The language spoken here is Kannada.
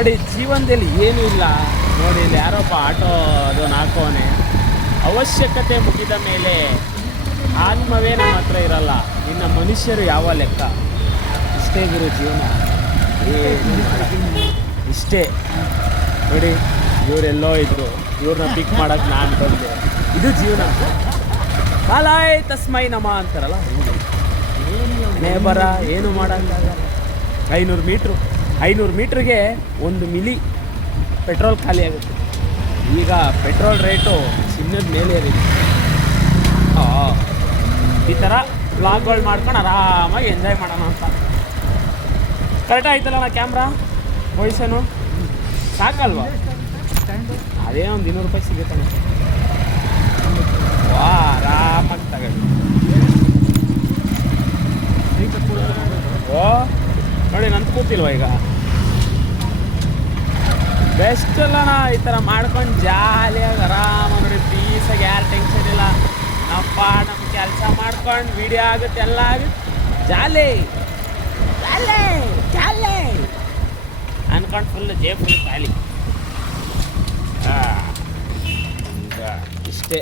ನೋಡಿ ಜೀವನದಲ್ಲಿ ಏನೂ ಇಲ್ಲ ನೋಡಿ, ಇಲ್ಲಿ ಯಾರೊಬ್ಬ ಆಟೋ ಅದನ್ನು ಹಾಕೋನೆ. ಅವಶ್ಯಕತೆ ಮುಗಿದ ಮೇಲೆ ಆತ್ಮವೇ ನಮ್ಮ ಹತ್ರ ಇರಲ್ಲ, ಇನ್ನು ಮನುಷ್ಯರು ಯಾವ ಲೆಕ್ಕ. ಇಷ್ಟೇ ಗುರು ಜೀವನ, ಇಷ್ಟೇ. ನೋಡಿ ಇವರೆಲ್ಲೋ ಇದ್ರು, ಇವ್ರನ್ನ ಪಿಕ್ ಮಾಡೋಕ್ಕೆ ನಾನು ಬಂದೆ. ಇದು ಜೀವನ. ಕಾಲಾಯ್ ತಸ್ಮೈ ನಮ ಅಂತಾರಲ್ಲ, ಮನೆ ಬರ ಏನು ಮಾಡೋಕ್ಕಾಗಲ್ಲ. 500 ಮೀಟ್ರಿಗೆ 1 ಮಿಲಿ ಪೆಟ್ರೋಲ್ ಖಾಲಿ ಆಗುತ್ತೆ. ಈಗ ಪೆಟ್ರೋಲ್ ರೇಟು ಚಿನ್ನದ ಮೇಲೆ ಏರಿದೆ. ಈ ಥರ ವ್ಲಾಗ್ಗಳು ಮಾಡ್ಕೊಂಡು ಆರಾಮಾಗಿ ಎಂಜಾಯ್ ಮಾಡೋಣ ಅಂತ. ಕರೆಕ್ಟ್ ಆಯ್ತಲ್ಲ ನಾ ಕ್ಯಾಮ್ರಾ ವಯಸ್ಸೇನು ಸಾಕಲ್ವಾ? ಅದೇ ಒಂದು 200 ರೂಪಾಯಿ ಸಿಗುತ್ತೆ. ವಾ ಆರಾಮಾಗಿ ತಗೊಳ್ಳಿ. ಓ ನೋಡಿ ನಂದು ಕೂತಿಲ್ವ ಈಗ. ಬೆಸ್ಟ್ ಅಲ್ಲಣ್ಣ ಈ ಥರ ಮಾಡ್ಕೊಂಡು ಜಾಲಿಯಾಗಿ ಆರಾಮ ನೋಡಿ, ಪೀಸಾಗಿ, ಯಾರು ಟೆನ್ಷನ್ ಇಲ್ಲ. ನಮ್ಮ ಕೆಲಸ ಮಾಡ್ಕೊಂಡು ವಿಡಿಯೋ ಆಗುತ್ತೆ, ಎಲ್ಲ ಆಗುತ್ತೆ, ಜಾಲಿ ಜಾಲಿ ಜಾಲಿ ಅನ್ಕೊಂಡು ಫುಲ್ ಫುಲ್ ಖಾಲಿ. ಇಷ್ಟೇ.